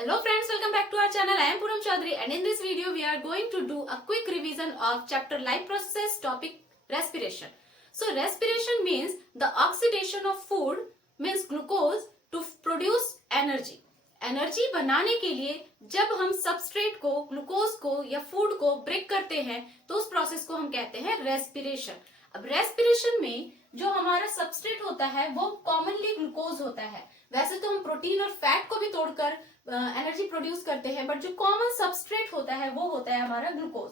Hello friends, welcome back to our channel. I am Puram Chaudhary and in this video we are going to do a quick revision of chapter life process topic respiration. So respiration means the oxidation of food means glucose to produce energy. Energy बनाने के लिए जब हम substrate को glucose को या food को break करते हैं तो उस प्रोसेस को हम कहते हैं रेस्पिरेशन। अब रेस्पिरेशन में जो हमारा सबस्ट्रेट होता है वो कॉमनली ग्लूकोज होता है। वैसे तो हम प्रोटीन और फैट को भी तोड़कर एनर्जी प्रोड्यूस करते हैं, बट जो कॉमन सबस्ट्रेट होता है वो होता है हमारा ग्लूकोज।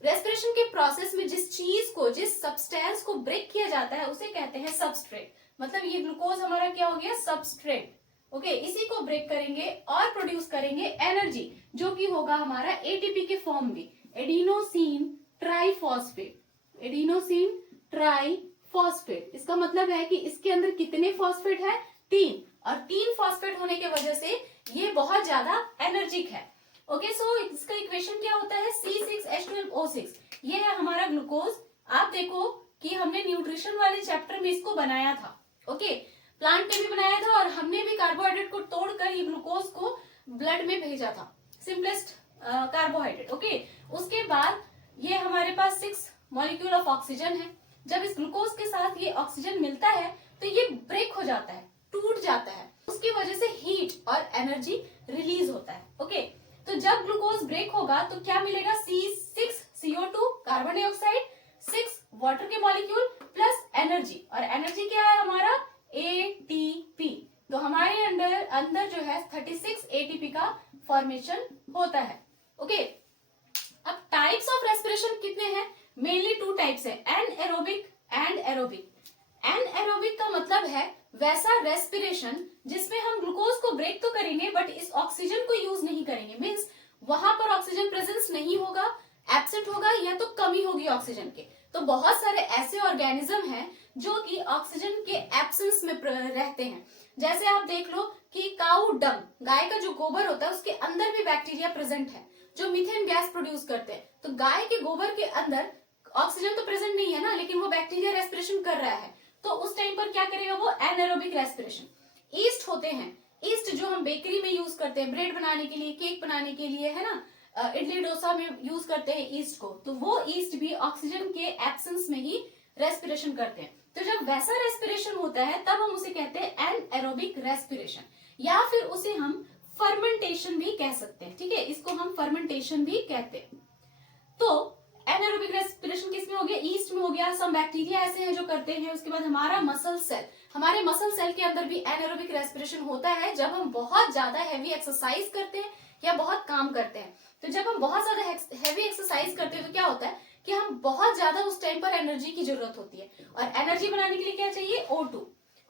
रेस्पिरेशन के प्रोसेस में जिस चीज को, जिस सब्सटेंस को ब्रेक किया जाता है उसे कहते हैं सबस्ट्रेट। मतलब ये ग्लूकोज हमारा क्या हो गया, सबस्ट्रेट। ओके, इसी को ब्रेक करेंगे और प्रोड्यूस करेंगे एनर्जी, जो कि होगा हमारा एटीपी के फॉर्म में, एडिनोसिन ट्राइफॉस्फेट। एडिनोसिन ट्राइफॉस्फेट, इसका मतलब है कि इसके अंदर कितने फॉस्फेट है, 3, और 3 फॉस्फेट होने की वजह से ये बहुत ज्यादा एनर्जिक है। ओके, सो इसका इक्वेशन क्या होता है, C6H12O6। ये है हमारा ग्लूकोज। आप देखो कि हमने न्यूट्रिशन वाले चैप्टर में इसको बनाया था। ओके, प्लांट ने भी बनाया था और हमने भी कार्बोहाइड्रेट को तोड़कर ये ग्लूकोज को ब्लड में भेजा था, सिंपलेस्ट कार्बोहाइड्रेट। ओके, उसके बाद ये हमारे पास 6 मॉलिक्यूल ऑफ ऑक्सीजन है। जब इस ग्लूकोज के साथ ये ऑक्सीजन मिलता है तो ये ब्रेक हो जाता है, टूट जाता है, उसकी वजह से हीट और एनर्जी रिलीज होता है। ओके, तो जब ग्लूकोज ब्रेक होगा तो क्या मिलेगा, C6CO2 कार्बन डाइऑक्साइड, 6 वाटर के मॉलिक्यूल प्लस एनर्जी, और एनर्जी क्या है हमारा एटीपी। तो हमारे अंदर जो है 36 एटीपी का फॉर्मेशन होता है। ओके, अब टाइप्स ऑफ रेस्पिरेशन कितने हैं, मेनली 2 टाइप्स है, एनएरोबिक एंड एरोबिक। एनएरोबिक का मतलब है वैसा रेस्पिरेशन जिसमें हम ग्लूकोज को ब्रेक तो करेंगे बट इस ऑक्सीजन को यूज नहीं करेंगे। मींस वहां पर ऑक्सीजन प्रेजेंस नहीं होगा, एब्सेंट होगा, या तो कमी होगी ऑक्सीजन के। तो बहुत सारे ऐसे ऑर्गेनिज्म हैं जो कि ऑक्सीजन के एब्सेंस में रहते हैं। जैसे आप देख लो कि काऊ डंग, गाय का जो गोबर होता है उसके अंदर भी बैक्टीरिया प्रेजेंट है जो मीथेन गैस प्रोड्यूस करते हैं। तो गाय के गोबर के अंदर ऑक्सीजन तो प्रेजेंट नहीं है ना, लेकिन वो बैक्टीरिया रेस्पिरेशन कर रहा है, तो उस टाइम पर क्या करेगा वो, एनारोबिक रेस्पिरेशन। ईस्ट होते हैं, ईस्ट जो हम बेकरी में यूज करते हैं ब्रेड बनाने के लिए, केक बनाने के लिए, है ना, इडली डोसा में यूज करते हैं ईस्ट को, तो वो ईस्ट भी ऑक्सीजन के एब्सेंस में ही रेस्पिरेशन करते हैं। तो जब वैसा रेस्पिरेशन होता है तब हम उसे कहते हैं एनएरोबिक रेस्पिरेशन, या फिर उसे हम फर्मेंटेशन भी कह सकते हैं। ठीक है, इसको हम फर्मेंटेशन भी कहते हैं। तो एनारोबिक रेस्पिरेशन किसमें हो गया, ईस्ट में हो गया, सम बैक्टीरिया ऐसे हैं जो करते हैं। उसके बाद हमारा मसल सेल, हमारे मसल सेल के अंदर भी एनारोबिक रेस्पिरेशन होता है जब हम बहुत ज्यादा हैवी एक्सरसाइज करते हैं या बहुत काम करते हैं। तो जब हम बहुत ज्यादा हैवी एक्सरसाइज करते हैं तो क्या होता है कि हम बहुत ज्यादा उस टाइम पर एनर्जी की जरूरत होती है, और एनर्जी बनाने के लिए क्या चाहिए, O2।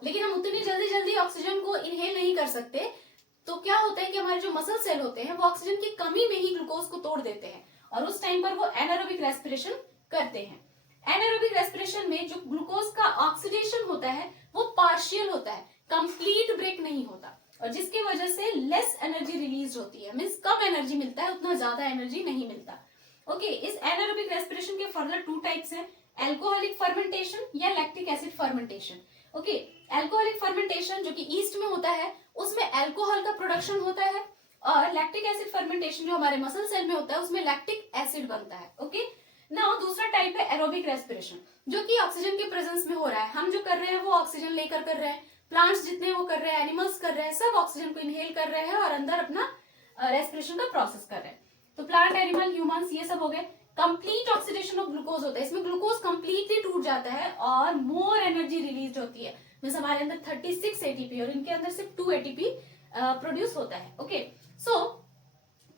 लेकिन हम उतनी जल्दी जल्दी ऑक्सीजन को इनहेल नहीं कर सकते, तो क्या होता है कि हमारे जो मसल सेल होते हैं वो ऑक्सीजन की कमी में ही ग्लूकोज को तोड़ देते हैं, और उस टाइम पर वो एनारोबिक रेस्पिरेशन करते हैं। एनारोबिक रेस्पिरेशन में जो ग्लूकोज का ऑक्सीडेशन होता है वो पार्शियल होता है, कंप्लीट ब्रेक नहीं होता, और जिसकी वजह से लेस एनर्जी रिलीज होती है। मींस कम एनर्जी मिलता है, उतना ज्यादा एनर्जी नहीं मिलता। ओके, इस एनारोबिक रेस्पिरेशन के फर्दर 2 टाइप्स हैं, एल्कोहलिक फर्मेंटेशन या lactic acid fermentation. Okay, alcoholic fermentation जो कि ईस्ट में होता है उसमें एल्कोहल का प्रोडक्शन होता है, और लैक्टिक एसिड फर्मेंटेशन जो हमारे मसल सेल में होता है उसमें लैक्टिक एसिड बनता है। ओके, नाउ दूसरा टाइप है एरोबिक रेस्पिरेशन, जो कि ऑक्सीजन के प्रेजेंस में हो रहा है। हम जो कर रहे हैं वो ऑक्सीजन लेकर कर रहे हैं, प्लांट्स जितने वो कर रहे हैं, एनिमल्स कर रहे हैं, सब ऑक्सीजन को इनहेल कर रहे हैं और अंदर अपना रेस्पिरेशन का प्रोसेस कर रहे हैं। तो प्लांट, एनिमल, ह्यूमंस, ये सब हो गए। कंप्लीट ऑक्सीडेशन ऑफ ग्लूकोज होता है, इसमें ग्लूकोज कंप्लीटली टूट जाता है और मोर एनर्जी रिलीज होती है। जैसे हमारे अंदर 36 एटीपी और इनके अंदर सिर्फ 2 एटीपी प्रोड्यूस होता है। ओके, सो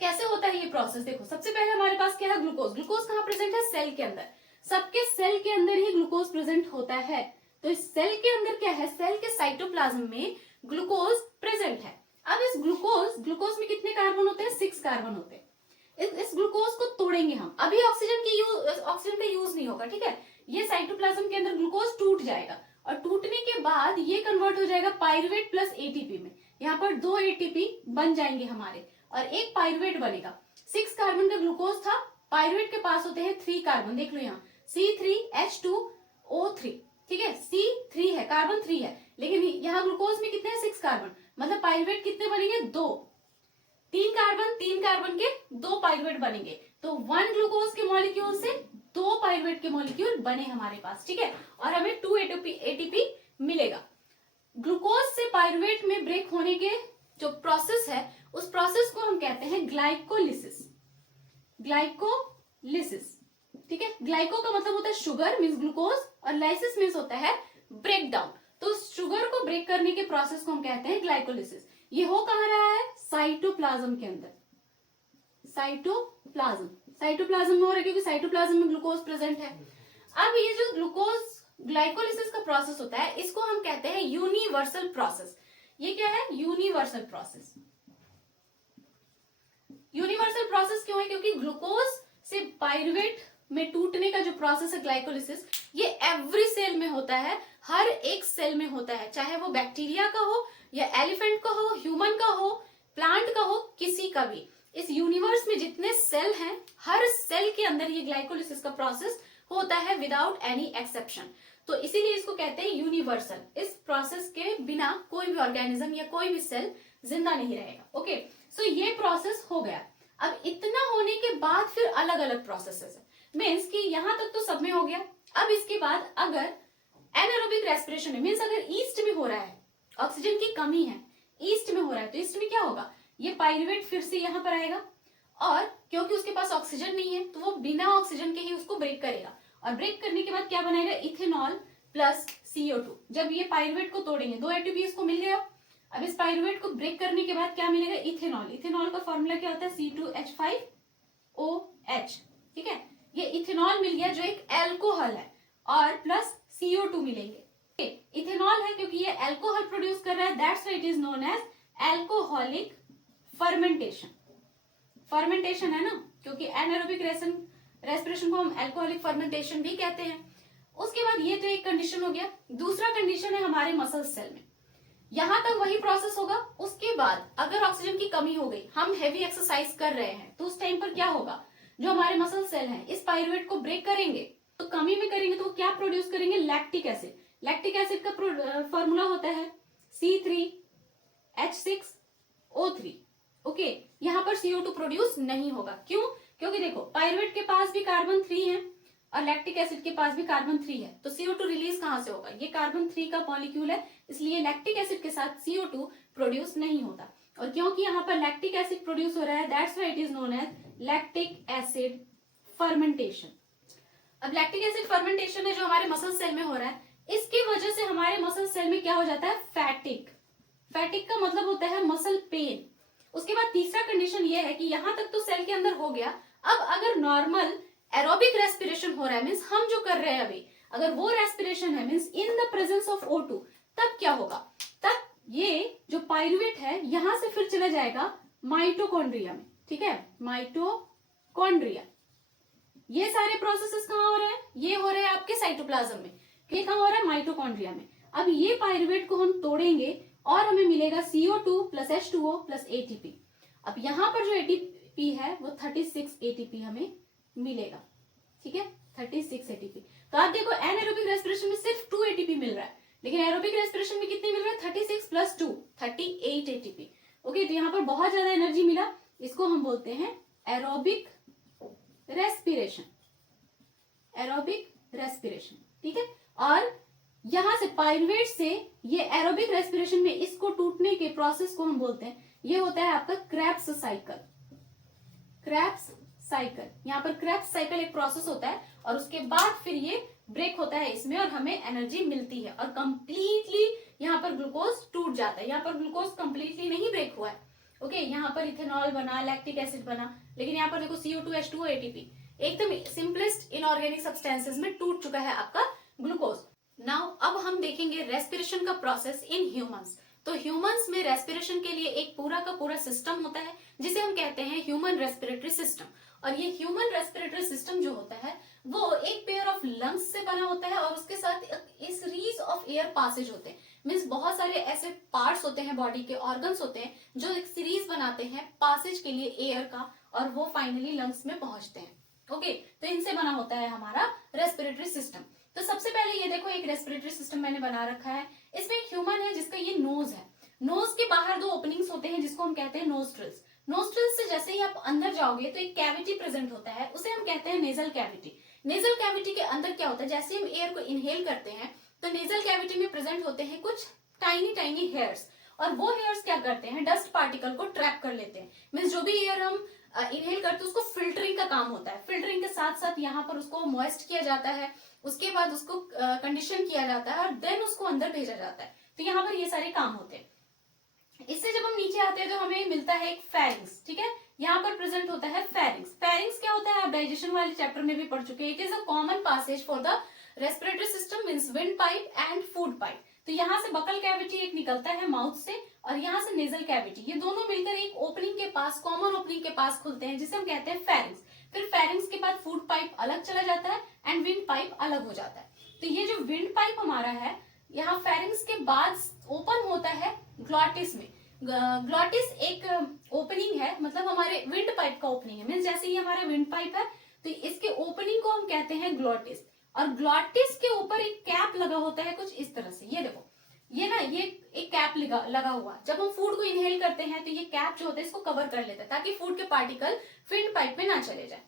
कैसे होता है ये प्रोसेस, देखो सबसे पहले हमारे पास क्या है, ग्लूकोज। ग्लूकोज कहाँ प्रेजेंट है, सेल के अंदर। सबके सेल के अंदर ही ग्लूकोज प्रेजेंट होता है। तो इस सेल के अंदर क्या है, सेल के साइटोप्लाज्म में ग्लूकोज प्रेजेंट है। अब इस ग्लूकोज में कितने कार्बन होते हैं, 6 कार्बन होते हैं। इस ग्लूकोज को तोड़ेंगे हम, अभी ऑक्सीजन का यूज नहीं होगा। ठीक है, ये साइटोप्लाज्म के अंदर ग्लूकोज टूट जाएगा, और टूटने के बाद ये कन्वर्ट हो जाएगा पाइरुवेट प्लस एटीपी में। यहाँ पर 2 एटीपी बन जाएंगे हमारे, और एक पाइरुवेट बनेगा। 6 कार्बन का ग्लूकोज था, पाइरुवेट के पास होते हैं 3 कार्बन, देख लो यहाँ C3H2O3। ठीक है, C3 है, कार्बन 3 है, लेकिन यहाँ ग्लूकोज में कितने हैं, 6 कार्बन, मतलब पाइरुवेट कितने बनेंगे, 2। तीन कार्बन के 2 पाइरुवेट बनेंगे, तो 1 ग्लूकोज के मॉलिक्यूल से 2 पाइरुवेट के मॉलिक्यूल बने हमारे पास, ठीक है, और हमें 2 एटीपी मिलेगा। ग्लूकोज से पाइरुवेट में ब्रेक होने के जो प्रोसेस है, उस प्रोसेस को हम कहते हैं ग्लाइकोलिसिस। ग्लाइकोलिसिस, ठीक है। ग्लाइको का मतलब होता है शुगर मींस ग्लूकोज, और लाइसिस मींस होता है ब्रेक डाउन। तो शुगर को ब्रेक करने के प्रोसेस को हम कहते हैं ग्लाइकोलिसिस। ये हो कहाँ रहा है? साइटोप्लाज्म के अंदर। साइटोप्लाज्म में हो रहा है क्योंकि साइटोप्लाज्म में ग्लूकोज प्रेजेंट है। अब ये जो ग्लूकोज ग्लाइकोलिसिस का प्रोसेस होता है, इसको हम कहते हैं यूनिवर्सल प्रोसेस। ये क्या है? Universal process. यूनिवर्सल प्रोसेस क्यों है? क्योंकि ग्लूकोज से पाइरुवेट में टूटने का जो प्रोसेस है ग्लाइकोलिसिस, ये एवरी सेल में होता है, हर एक सेल में होता है, चाहे वो बैक्टीरिया का हो या एलिफेंट का हो, ह्यूमन का हो, प्लांट का हो, किसी का भी। इस यूनिवर्स में जितने सेल हैं, हर सेल के अंदर ये ग्लाइकोलिसिस का प्रोसेस होता है विदाउट एनी एक्सेप्शन। तो इसीलिए इसको कहते हैं यूनिवर्सल। इस प्रोसेस के बिना कोई भी ऑर्गेनिज्म या कोई भी सेल जिंदा नहीं रहेगा। ओके, सो ये प्रोसेस हो गया। अब इतना होने के बाद फिर अलग अलग प्रोसेसेस है, मीन्स कि यहां तक तो सब में हो गया। अब इसके बाद अगर एनारोबिक रेस्पिरेशन में, मीन्स अगर ईस्ट में हो रहा है, ऑक्सीजन की कमी है, ईस्ट में हो रहा है, तो ईस्ट में क्या होगा? ये पाइरुवेट फिर से यहाँ पर आएगा, और क्योंकि उसके पास ऑक्सीजन नहीं है तो वो बिना ऑक्सीजन के ही उसको ब्रेक करेगा, और ब्रेक करने के बाद क्या बनाएगा? Ethanol plus CO2। जब ये पाइरुवेट को तोड़ेंगे, 2 एटीपी इसको मिल गया। अब इस पाइरुवेट को ब्रेक करने के बाद क्या मिलेगा? इथेनॉल। इथेनॉल का फॉर्मूला क्या होता है? C2H5OH, ठीक है। ये इथेनॉल मिल गया जो एक एल्कोहल है, और प्लस CO2 मिलेंगे। इथेनॉल है क्योंकि ये एल्कोहल प्रोड्यूस कर रहा है, that's why it is known as alcoholic fermentation. Fermentation है ना, क्योंकि एनारोबिक रेस्पिरेशन को हम एल्कोहलिक फर्मेंटेशन भी कहते हैं। उसके बाद ये तो एक कंडीशन हो गया। दूसरा कंडीशन है हमारे मसल सेल में, यहां तक वही प्रोसेस होगा। उसके बाद अगर ऑक्सीजन की कमी हो गई, हम हेवी एक्सरसाइज कर रहे हैं, तो उस टाइम पर क्या होगा? जो हमारे मसल सेल हैं इस पाइरुवेट को ब्रेक करेंगे, तो कमी में करेंगे तो वो क्या प्रोड्यूस करेंगे? Lactic acid. लैक्टिक एसिड का फॉर्मूला होता है C3H6O3। ओके, यहाँ पर CO2 प्रोड्यूस नहीं होगा। क्यों? क्योंकि देखो पाइरुवेट के पास भी कार्बन 3 है और लैक्टिक एसिड के पास भी कार्बन 3 है, तो CO2 रिलीज कहां से होगा? ये कार्बन 3 का मॉलिक्यूल है, इसलिए लैक्टिक एसिड के साथ CO2 प्रोड्यूस नहीं होता। और क्योंकि यहाँ पर लैक्टिक एसिड प्रोड्यूस हो रहा है, that's why it is known as lactic acid fermentation. अब लैक्टिक एसिड फर्मेंटेशन है जो हमारे मसल सेल में हो रहा है, इसकी वजह से हमारे मसल सेल में क्या हो जाता है? फैटिक। फैटिक का मतलब होता है मसल पेन। उसके बाद तीसरा कंडीशन ये है कि यहां तक तो सेल के अंदर हो गया। अब अगर नॉर्मल एरोबिक रेस्पिरेशन हो रहा है, मीन्स हम जो कर रहे हैं अभी, अगर वो रेस्पिरेशन है means in the presence of O2, तब क्या होगा? तब ये जो पाइरुवेट है यहां से फिर चला जाएगा माइटोकॉन्ड्रिया में, ठीक है, माइटोकॉन्ड्रिया। ये सारे प्रोसेसेस कहाँ हो रहे हैं? ये हो रहे हैं आपके साइटोप्लाज्म में। ये कहाँ हो रहा है? माइटोकॉन्ड्रिया में। अब ये पाइरुवेट को हम तोड़ेंगे और हमें मिलेगा CO2 plus H2O plus ATP। अब यहाँ पर जो ATP है वो 36 ATP हमें मिलेगा, ठीक है, 36 ATP। तो आप देखो एनारोबिक रेस्पिरेशन में सिर्फ 2 ATP मिल रहा है, लेकिन एरोबिक रेस्पिरेशन में कितने मिल रहे हैं? 36 प्लस 2 38 ATP। ओके, तो यहाँ पर बहुत ज्यादा एनर्जी मिला, इसको हम बोलते हैं एरोबिक रेस्पिरेशन। एरोबिक रेस्पिरेशन, ठीक है। और यहां से पाइरुवेट से ये एरोबिक रेस्पिरेशन में इसको टूटने के प्रोसेस को हम बोलते हैं, ये होता है आपका क्रेब्स साइकिल। क्रेब्स साइकिल, यहाँ पर क्रेब्स साइकिल एक प्रोसेस होता है, और उसके बाद फिर ये ब्रेक होता है इसमें और हमें एनर्जी मिलती है, और कंप्लीटली यहाँ पर ग्लूकोज टूट जाता है। यहाँ पर ग्लूकोज कंप्लीटली नहीं ब्रेक हुआ है। ओके, यहाँ पर इथेनॉल बना, लैक्टिक एसिड बना, लेकिन यहाँ पर देखो CO2 H2O ATP, एकदम सिंपलेस्ट इनऑर्गेनिक सब्सटेंसेस में टूट चुका है आपका ग्लूकोज। नाउ अब हम देखेंगे रेस्पिरेशन का प्रोसेस इन ह्यूमंस। तो ह्यूमंस में रेस्पिरेशन के लिए एक पूरा का पूरा सिस्टम होता है जिसे हम कहते हैं ह्यूमन रेस्पिरेटरी सिस्टम। और ये ह्यूमन रेस्पिरेटरी सिस्टम जो होता है वो एक पेयर ऑफ लंग्स से बना होता है, और उसके साथ एक सीरीज ऑफ एयर पासेज होते हैं। मीन्स बहुत सारे ऐसे पार्ट्स होते हैं, बॉडी के ऑर्गन्स होते हैं जो एक सीरीज बनाते हैं पासेज के लिए एयर का, और वो फाइनली लंग्स में पहुंचते हैं। ओके, तो इनसे बना होता है हमारा रेस्पिरेटरी सिस्टम। तो सबसे पहले ये देखो एक रेस्पिरेटरी सिस्टम मैंने बना रखा है। इसमें एक ह्यूमन है जिसका ये नोज है। नोज के बाहर 2 ओपनिंग्स होते हैं जिसको हम कहते हैं नोस्ट्रिल्स। नोस्ट्रल्स से जैसे ही आप अंदर जाओगे तो एक कैविटी प्रेजेंट होता है, उसे हम कहते हैं नेजल कैविटी। नेजल कैविटी के अंदर क्या होता है, जैसे हम एयर को इनहेल करते हैं तो नेजल कैविटी में प्रेजेंट होते हैं कुछ टाइनी टाइनी हेयर्स, और वो हेयर्स क्या करते हैं, डस्ट पार्टिकल को ट्रैप कर लेते हैं। मीन्स जो भी एयर हम इनहेल करते हैं उसको फिल्टरिंग का काम होता है। फिल्टरिंग के साथ साथ यहाँ पर उसको मॉइस्ट किया जाता है, उसके बाद उसको कंडीशन किया जाता है और देन उसको अंदर भेजा जाता है। तो यहाँ पर ये सारे काम होते हैं। इससे जब हम नीचे आते हैं तो हमें मिलता है एक फेरिंग्स। ठीक है, यहाँ पर प्रेजेंट होता है फेरिंग्स। फेरिंग्स क्या होता है, आप डाइजेशन वाले चैप्टर में भी पढ़ चुके हैं। It is a common passage for the respiratory system, means wind pipe and food pipe. तो यहाँ से बकल कैविटी एक निकलता है माउथ से, और यहाँ से नेजल कैविटी, ये दोनों मिलकर एक ओपनिंग के पास, कॉमन ओपनिंग के पास खुलते हैं, जिसे हम कहते हैं फेरिंग्स। फिर फेरिंग्स के बाद फूड पाइप अलग चला जाता है एंड विंड पाइप अलग हो जाता है। तो ये जो विंड पाइप हमारा है, यहाँ फेरिंग्स के बाद ओपन होता है ग्लॉटिस में। ग्लॉटिस एक ओपनिंग है, मतलब हमारे विंड पाइप का ओपनिंग है। मीन्स जैसे ये हमारा विंड पाइप है तो इसके ओपनिंग को हम कहते हैं ग्लॉटिस, और ग्लॉटिस के ऊपर एक कैप लगा होता है कुछ इस तरह से। ये देखो, ये ना, ये एक कैप लगा हुआ। जब हम फूड को इनहेल करते हैं तो ये कैप जो होता है इसको कवर कर लेता है ताकि फूड के पार्टिकल विंड पाइप में ना चले जाए।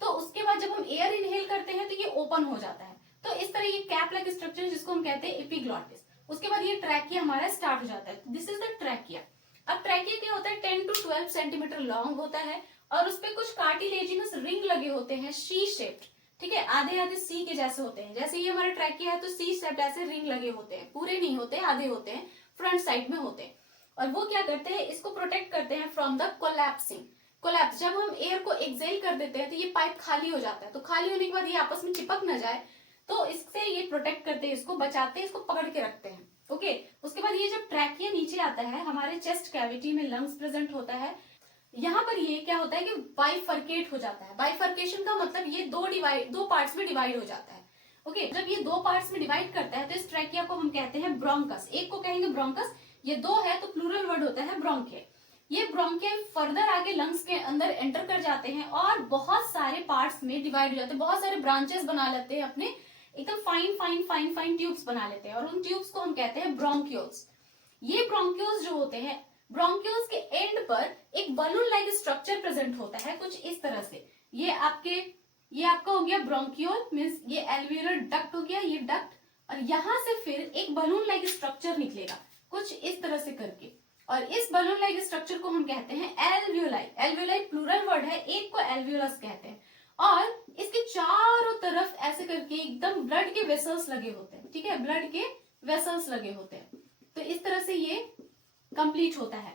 तो उसके बाद जब हम एयर इनहेल करते हैं तो ये ओपन हो जाता है। तो इस तरह ये कैप लाइक स्ट्रक्चर जिसको हम कहते हैं एपिग्लॉटिस। उसके बाद ये ट्रैकिया हमारा स्टार्ट हो जाता है। This is the trachea. अब ट्रैकिया क्या होता है, 10 to 12 सेंटीमीटर लॉन्ग होता है, और उस पे कुछ कार्टिलेजिनस रिंग लगे होते हैं, शी शेप्ड। ठीक है, आधे आधे सी के जैसे होते हैं। जैसे ये हमारा ट्रैकिया है तो सी शेप्ड ऐसे रिंग लगे होते हैं, पूरे नहीं होते, आधे होते हैं, फ्रंट साइड में होते हैं। और वो क्या करते हैं, इसको प्रोटेक्ट करते हैं फ्रॉम द कोलैप्सिंग। कोलैप्स, जब हम एयर को एक्सेल कर देते हैं तो ये पाइप खाली हो जाता है। तो खाली होने के बाद ये आपस में चिपक ना जाए, तो इससे ये प्रोटेक्ट करते हैं, इसको बचाते हैं, इसको पकड़ के रखते हैं। ओके, उसके बाद ये जब ट्रैकिया नीचे आता है, हमारे चेस्ट कैविटी में लंग्स प्रेजेंट होता है। यहाँ पर ये क्या होता है कि बाइफर्केट हो जाता है। बाइफर्केशन का मतलब ये दो पार्ट्स में डिवाइड हो जाता है। ओके, जब ये दो पार्ट्स में डिवाइड करता है तो इस ट्रैकिया को हम कहते हैं ब्रोंकस। एक को कहेंगे ब्रोंकस, ये दो है तो प्लूरल वर्ड होता है ब्रोंके। ये ब्रोंके फर्दर आगे लंग्स के अंदर एंटर कर जाते हैं और बहुत सारे पार्ट्स में डिवाइड हो जाते हैं, बहुत सारे ब्रांचेस बना लेते हैं, अपने एकदम fine fine fine fine tubes बना लेते हैं, और उन ट्यूब्स को हम कहते हैं ब्रोंक्यूल्स। ये ब्रोंक्यूल्स जो होते हैं, ब्रोंक्यूल्स के एंड पर एक बलून लाइक स्ट्रक्चर प्रेजेंट होता है कुछ इस तरह से। ये आपका हो गया ब्रोंक्यूल, मींस ये एल्वियोलर डक्ट हो गया, ये डक्ट, और यहां से फिर एक बलून लाइक स्ट्रक्चर निकलेगा कुछ इस तरह से करके, और इस बलून लाइक स्ट्रक्चर को हम कहते हैं एल्वियोलाई। एल्वियोलाई प्लूरल वर्ड है, एक को एल्वियोलस कहते हैं, और इसके चारों तरफ ऐसे करके एकदम ब्लड के वेसल्स लगे होते हैं। ठीक है, ब्लड के वेसल्स लगे होते हैं। तो इस तरह से ये कंप्लीट होता है।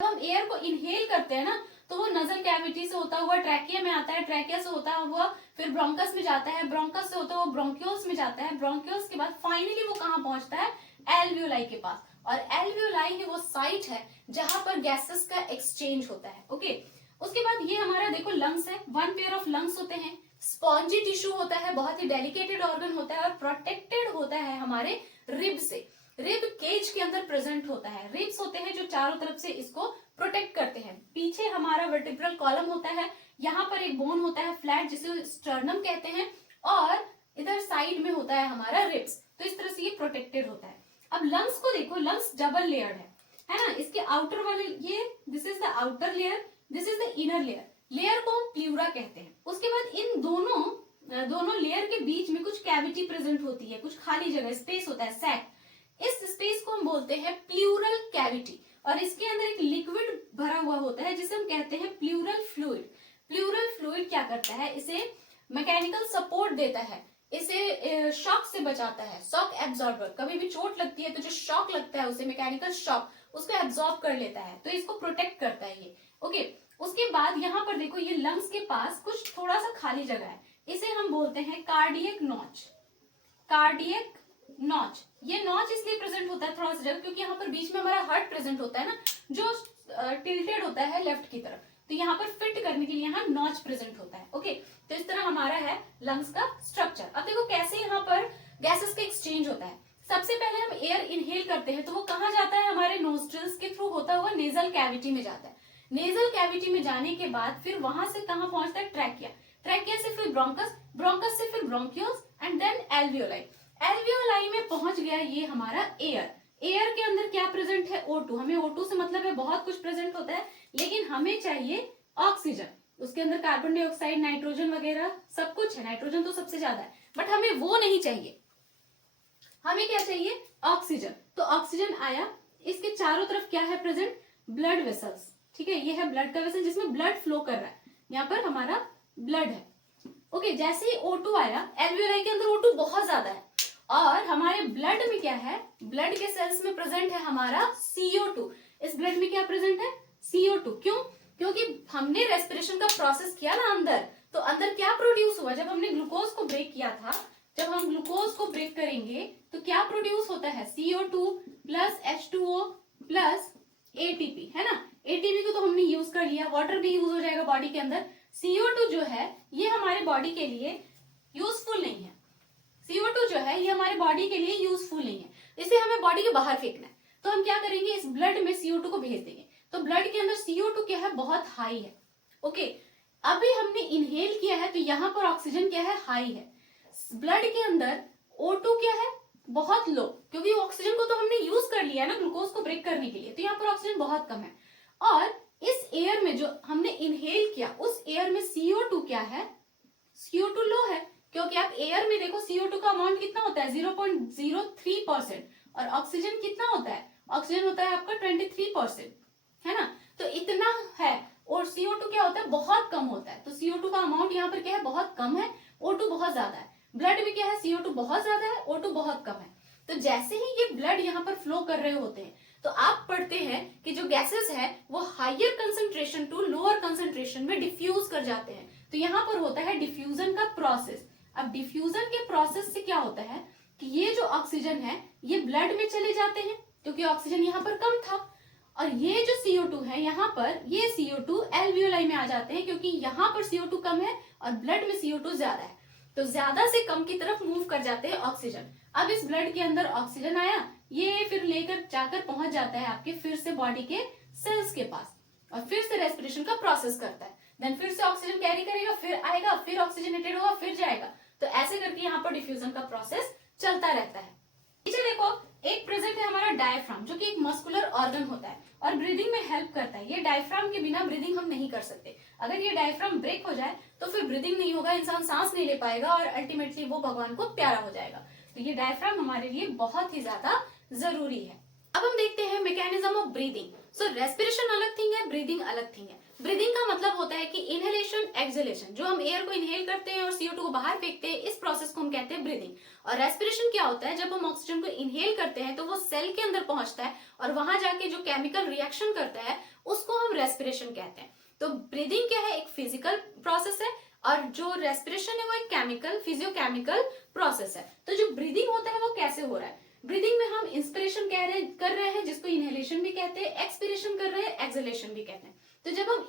जब हम एयर को इनहेल करते हैं ना, तो वो नजल कैविटी से होता हुआ ट्रैकिया में आता है, ट्रैकिया से होता हुआ फिर ब्रोंकस में जाता है, ब्रोंकस से होता हुआ ब्रोंक्यूल्स में जाता है, ब्रोंक्यूल्स के बाद फाइनली वो कहाँ पहुंचता है, एल्वियोलाई के पास। और एल्वियोलाई ही वो साइट है जहां पर गैसेस का एक्सचेंज होता है। ओके, उसके बाद ये हमारा देखो लंग्स है, वन पेयर ऑफ लंग्स होते हैं, स्पॉन्जी टिश्यू होता है, बहुत ही डेलिकेटेड ऑर्गन होता है, और प्रोटेक्टेड होता है हमारे रिब से। रिब केज के अंदर प्रेजेंट होता है। रिब्स होते हैं जो चारों तरफ से इसको प्रोटेक्ट करते हैं। पीछे हमारा वर्टिब्रल कॉलम होता है, यहाँ पर एक बोन होता है फ्लैट जिसे स्टर्नम कहते हैं, और इधर साइड में होता है हमारा रिब्स। तो इस तरह से ये प्रोटेक्टेड होता है। अब लंग्स को देखो, लंग्स डबल लेयर्ड है ना। इसके आउटर वाले ये this is the outer layer, this is the inner layer. Layer को हम प्लूरा कहते हैं। उसके बाद इन दोनों लेयर के बीच में कुछ कैविटी प्रेजेंट होती है, कुछ खाली जगह स्पेस होता है, सैक। इस स्पेस को हम बोलते हैं प्लूरल कैविटी, और इसके अंदर एक लिक्विड भरा हुआ होता है जिसे हम कहते हैं प्लूरल फ्लूइड। प्लूरल फ्लूइड क्या करता है, इसे मैकेनिकल सपोर्ट देता है, इसे शॉक से बचाता है, शॉक एब्जॉर्बर। कभी भी चोट लगती है तो जो शॉक लगता है उसे मैकेनिकल शॉक, उसको एब्जॉर्ब कर लेता है, तो इसको प्रोटेक्ट करता है ये। ओके, उसके बाद यहाँ पर देखो, ये लंग्स के पास कुछ थोड़ा सा खाली जगह है, इसे हम बोलते हैं कार्डियक नॉच। कार्डियक नॉच, ये नॉच इसलिए प्रेजेंट होता है थोड़ा सा जगह, क्योंकि यहाँ पर बीच में हमारा हार्ट प्रेजेंट होता है ना, जो टिल्टेड होता है लेफ्ट की तरफ, तो यहाँ पर फिट करने के लिए यहाँ नॉच प्रेजेंट होता है। ओके, तो इस तरह हमारा है लंग्स का स्ट्रक्चर। अब देखो कैसे यहाँ पर गैसेस का एक्सचेंज होता है। सबसे पहले हम एयर इनहेल करते हैं तो वो कहाँ जाता है, हमारे नोस्ट्रिल्स के थ्रू होता हुआ नेजल कैविटी में जाता है। नेजल कैविटी में जाने के बाद फिर वहां से कहाँ पहुंचता है, ट्रैकिया। ट्रैकिया से फिर ब्रोंकस, ब्रोंकस से फिर bronchioles and then alveoli. Alveoli में पहुंच गया ये हमारा एयर। एयर के अंदर क्या प्रेजेंट है? O2। हमें O2 से मतलब है बहुत कुछ प्रेजेंट होता है, लेकिन हमें चाहिए ऑक्सीजन। उसके अंदर कार्बन डाइऑक्साइड, नाइट्रोजन वगैरह सब कुछ है, नाइट्रोजन तो सबसे ज्यादा है, बट हमें वो नहीं चाहिए। हमें क्या चाहिए? ऑक्सीजन। तो ऑक्सीजन आया, इसके चारों तरफ क्या है प्रेजेंट? Blood vessels. ठीक है, ये है ब्लड का वेसल जिसमें ब्लड फ्लो कर रहा है, यहाँ पर हमारा ब्लड है। ओके, जैसे ही O2 आया, एल्वियोलाई के अंदर O2 बहुत ज्यादा है, और हमारे ब्लड में क्या है? ब्लड के सेल्स में प्रेजेंट है हमारा CO2। इस ब्लड में क्या प्रेजेंट है? CO2। क्यों? क्योंकि हमने रेस्पिरेशन का प्रोसेस किया ना अंदर, तो अंदर क्या प्रोड्यूस हुआ? जब हमने ग्लूकोज को ब्रेक किया था, जब हम ग्लूकोज को ब्रेक करेंगे तो क्या प्रोड्यूस होता है? CO2 plus H2O plus ATP, है ना? ATP को तो हमने यूज कर लिया, वाटर भी यूज हो जाएगा बॉडी के अंदर। CO2 जो है ये हमारे बॉडी के लिए यूजफुल नहीं है। CO2 जो है ये हमारे बॉडी के लिए यूजफुल नहीं है, इसे हमें बॉडी के बाहर फेंकना है। तो हम क्या करेंगे? इस ब्लड में CO2 को भेज देंगे। तो ब्लड के अंदर CO2 क्या है? बहुत हाई है। ओके, अभी हमने इनहेल किया है तो यहाँ पर ऑक्सीजन क्या है? हाई है। ब्लड के अंदर O2 क्या है? बहुत लो, क्योंकि ऑक्सीजन को तो हमने यूज कर लिया है ना ग्लूकोज को ब्रेक करने के लिए, तो यहाँ पर ऑक्सीजन बहुत कम है। और इस एयर में जो हमने इनहेल किया, उस एयर में CO2 क्या है? CO2 लो है, क्योंकि आप एयर में देखो CO2 का अमाउंट कितना होता है? 0.03%। और ऑक्सीजन कितना होता है? ऑक्सीजन होता है आपका 23%, है ना? तो इतना है, और CO2 क्या होता है? बहुत कम होता है। तो CO2 का अमाउंट यहाँ पर क्या है? बहुत कम है। O2 बहुत ज्यादा है। ब्लड में क्या है? CO2 बहुत ज्यादा है, O2 बहुत कम है। तो जैसे ही ये ब्लड यहाँ पर फ्लो कर रहे होते हैं, तो आप पढ़ते हैं कि जो गैसेस है वो higher concentration to lower concentration में डिफ्यूज कर जाते हैं। तो यहाँ पर होता है डिफ्यूजन का प्रोसेस। अब डिफ्यूजन के प्रोसेस से क्या होता है कि ये जो ऑक्सीजन है ये ब्लड में चले जाते हैं, क्योंकि ऑक्सीजन यहाँ पर कम था। और ये जो CO2 है यहाँ पर, ये CO2 एल्वियोलाई में आ जाते हैं, क्योंकि यहाँ पर CO2 कम है और ब्लड में CO2 ज्यादा है, तो ज्यादा से कम की तरफ मूव कर जाते हैं ऑक्सीजन। अब इस ब्लड के अंदर ऑक्सीजन आया, ये फिर लेकर जाकर पहुंच जाता है आपके फिर से बॉडी के सेल्स के पास, और फिर से रेस्पिरेशन का प्रोसेस करता है। देन फिर से ऑक्सीजन कैरी करेगा, फिर आएगा, फिर ऑक्सीजनेटेड होगा, फिर जाएगा। तो ऐसे करके यहाँ पर डिफ्यूजन का प्रोसेस चलता रहता है। नीचे देखो, एक प्रेजेंट है हमारा डायफ्राम, जो कि एक मस्कुलर ऑर्गन होता है और ब्रीदिंग में हेल्प करता है। ये डायफ्राम के बिना ब्रीदिंग हम नहीं कर सकते। अगर ये डायफ्राम ब्रेक हो जाए तो फिर ब्रीदिंग नहीं होगा, इंसान सांस नहीं ले पाएगा और अल्टीमेटली वो भगवान को प्यारा हो जाएगा। तो ये डायफ्राम हमारे लिए बहुत ही ज्यादा जरूरी है। अब हम देखते हैं mechanism of breathing. So respiration अलग थिंग है, ब्रीदिंग अलग थिंग है। ब्रीदिंग का मतलब होता है कि इनहेलेशन, एक्सहेलेशन, जो हम एयर को इनहेल करते हैं और CO2 को बाहर फेंकते हैं, इस प्रोसेस को हम कहते हैं ब्रीदिंग। और रेस्पिरेशन क्या होता है? जब हम ऑक्सीजन को इनहेल करते हैं तो वो सेल के अंदर पहुंचता है और वहां जाके जो केमिकल रिएक्शन करता है उसको हम रेस्पिरेशन कहते हैं। तो ब्रीदिंग क्या है? एक फिजिकल प्रोसेस है, और जो रेस्पिरेशन है वो एक केमिकल, फिजियोकेमिकल प्रोसेस है। तो जो ब्रीदिंग होता है वो कैसे हो रहा है? ब्रीदिंग में हम इंस्पिरेशन कर रहे हैं, जिसको इनहेलेशन भी कहते हैं, एक्सपिरेशन कर रहे हैं, एक्सहेलेशन भी कहते हैं। तो जब हम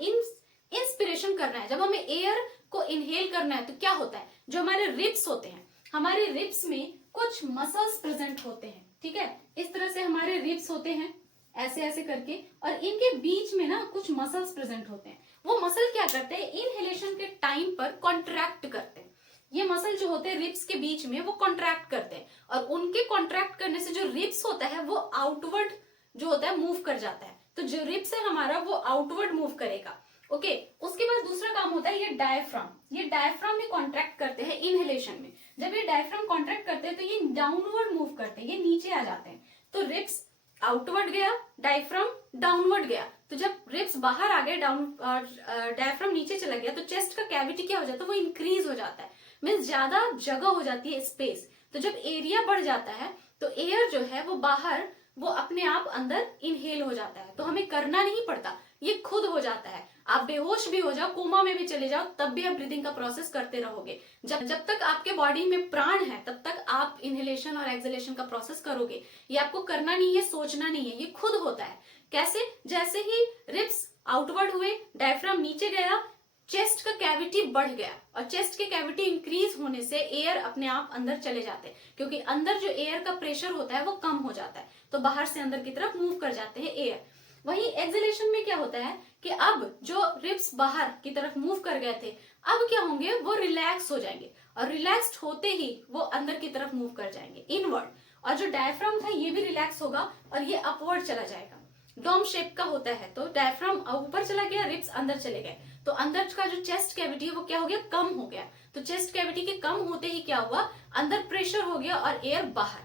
इंस्पिरेशन करना है, जब हमें एयर को इनहेल करना है, तो क्या होता है? जो हमारे रिब्स होते हैं, हमारे रिब्स में कुछ मसल्स प्रेजेंट होते हैं। ठीक है, इस तरह से हमारे रिब्स होते हैं, ऐसे ऐसे करके, और इनके बीच में ना कुछ मसल्स प्रेजेंट होते हैं। वो मसल क्या करते हैं? इनहेलेशन के टाइम पर कॉन्ट्रैक्ट करते हैं। ये मसल जो होते हैं रिब्स के बीच में, वो कॉन्ट्रैक्ट करते हैं, और उनके कॉन्ट्रैक्ट करने से जो रिब्स होता है वो आउटवर्ड जो होता है मूव कर जाता है। तो जो रिब्स है हमारा वो आउटवर्ड मूव करेगा। ओके, उसके बाद दूसरा काम होता है ये डायफ्राम। ये डायफ्राम में कॉन्ट्रैक्ट करते हैं इनहेलेशन में। जब ये डायफ्राम कॉन्ट्रैक्ट करते हैं तो ये डाउनवर्ड मूव करते हैं, ये नीचे आ जाते हैं। तो रिब्स आउटवर्ड गया, डायफ्राम डाउनवर्ड गया। तो जब रिब्स बाहर आ गए, डायफ्राम नीचे चला गया, तो चेस्ट का कैविटी क्या हो जाता है? वो इंक्रीज हो जाता है, मीन्स ज्यादा जगह हो जाती है, स्पेस। तो जब एरिया बढ़ जाता है तो एयर जो है वो बाहर, वो अपने आप अंदर इनहेल हो जाता है। तो हमें करना नहीं पड़ता, ये खुद हो जाता है। आप बेहोश भी हो जाओ, कोमा में भी चले जाओ, तब भी आप ब्रीदिंग का प्रोसेस करते रहोगे। जब तक आपके बॉडी में प्राण है तब तक आप इनहेलेशन और एक्सहेलेशन का प्रोसेस करोगे। ये आपको करना नहीं है, सोचना नहीं है, ये खुद होता है। कैसे? जैसे ही रिब्स आउटवर्ड हुए, डायफ्राम नीचे गया, चेस्ट का कैविटी बढ़ गया, और चेस्ट के कैविटी इंक्रीज होने से एयर अपने आप अंदर चले जाते हैं, क्योंकि अंदर जो एयर का प्रेशर होता है वो कम हो जाता है, तो बाहर से अंदर की तरफ मूव कर जाते हैं एयर। वहीं एक्सहेलेशन में क्या होता है कि अब जो रिब्स बाहर की तरफ मूव कर गए थे, अब क्या होंगे? वो रिलैक्स हो जाएंगे, और रिलैक्स्ड होते ही वो अंदर की तरफ मूव कर जाएंगे, इनवर्ड। और जो डायफ्राम था ये भी रिलैक्स होगा और ये अपवर्ड चला जाएगा। डोम शेप का होता है, तो डायफ्राम ऊपर चला गया, रिब्स अंदर चले गए, तो अंदर का जो चेस्ट कैविटी है वो क्या हो गया, कम हो गया। तो चेस्ट कैविटी के कम होते ही क्या हुआ, अंदर प्रेशर हो गया और एयर बाहर।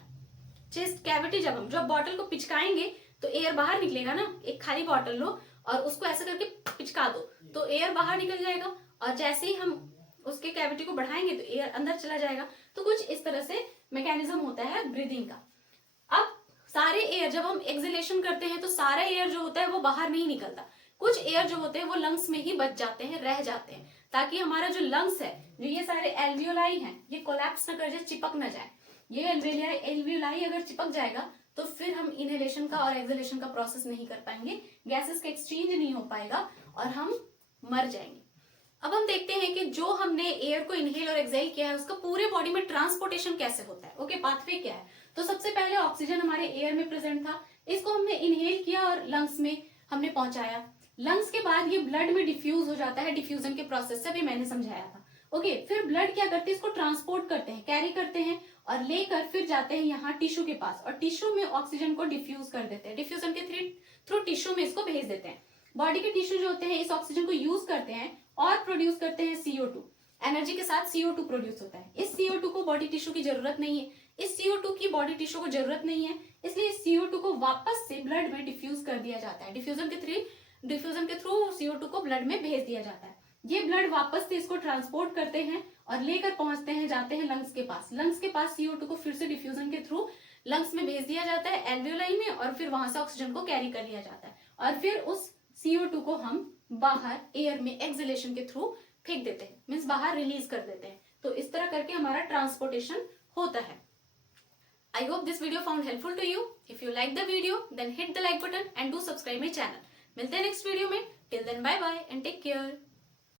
चेस्ट कैविटी जब बॉटल को पिचकाएंगे तो एयर बाहर निकलेगा ना। एक खाली बॉटल लो और उसको ऐसे करके पिचका दो तो एयर बाहर निकल जाएगा, और जैसे ही हम उसके कैविटी को बढ़ाएंगे तो एयर अंदर चला जाएगा। तो कुछ इस तरह से मैकेनिज्म होता है ब्रीदिंग का। अब सारे एयर जब हम एक्सहेलेशन करते हैं तो सारा एयर जो होता है वो बाहर नहीं निकलता, कुछ एयर जो होते हैं वो लंग्स में ही बच जाते हैं, रह जाते हैं, ताकि हमारा जो लंग्स है, जो ये सारे एल्वियोलाई हैं, ये कोलैप्स ना कर जाए, चिपक ना जाए। ये एल्वियोलाई अगर चिपक जाएगा तो फिर हम इनहेलेशन का और एक्सहेलेशन का प्रोसेस नहीं कर पाएंगे, गैसेस का एक्सचेंज नहीं हो पाएगा और हम मर जाएंगे। अब हम देखते हैं कि जो हमने एयर को इनहेल और एक्सहेल किया है उसका पूरे बॉडी में ट्रांसपोर्टेशन कैसे होता है। ओके, पाथवे क्या है। तो सबसे पहले ऑक्सीजन हमारे एयर में प्रेजेंट था, इसको हमने इनहेल किया और लंग्स में हमने पहुंचाया। लंग्स के बाद ये ब्लड में डिफ्यूज हो जाता है, डिफ्यूजन के प्रोसेस से भी मैंने समझाया था। ओके, फिर ब्लड क्या करते हैं, इसको ट्रांसपोर्ट करते हैं, कैरी करते हैं और लेकर फिर जाते हैं यहाँ टिश्यू के पास, और टिश्यू में ऑक्सीजन को डिफ्यूज कर देते हैं, डिफ्यूजन के थ्रू टिश्यू में इसको भेज देते हैं। बॉडी के टिश्यू जो होते हैं इस ऑक्सीजन को यूज करते हैं और प्रोड्यूस करते हैं CO2। एनर्जी के साथ CO2 प्रोड्यूस होता है। इस CO2 को बॉडी टिश्यू की जरूरत नहीं है, इस CO2 की बॉडी टिश्यू को जरूरत नहीं है, इसलिए इस CO2 को वापस से ब्लड में डिफ्यूज कर दिया जाता है। डिफ्यूजन के थ्रू CO2 को ब्लड में भेज दिया जाता है। ये ब्लड वापस से इसको ट्रांसपोर्ट करते हैं और लेकर पहुंचते हैं, जाते हैं लंग्स के पास। लंग्स के पास CO2 को फिर से डिफ्यूजन के थ्रू लंग्स में भेज दिया जाता है एल्वियोलाई में, और फिर वहां से ऑक्सीजन को कैरी कर लिया जाता है और फिर उस CO2 को हम बाहर एयर में एक्सहेलेशन के थ्रू फेंक देते हैं, मीन्स बाहर रिलीज कर देते हैं। तो इस तरह करके हमारा ट्रांसपोर्टेशन होता है। I hope this video found helpful to you. If you like the video, then hit the like button and do subscribe my channel. मिलते हैं नेक्स्ट वीडियो में। Till then, bye bye and take care.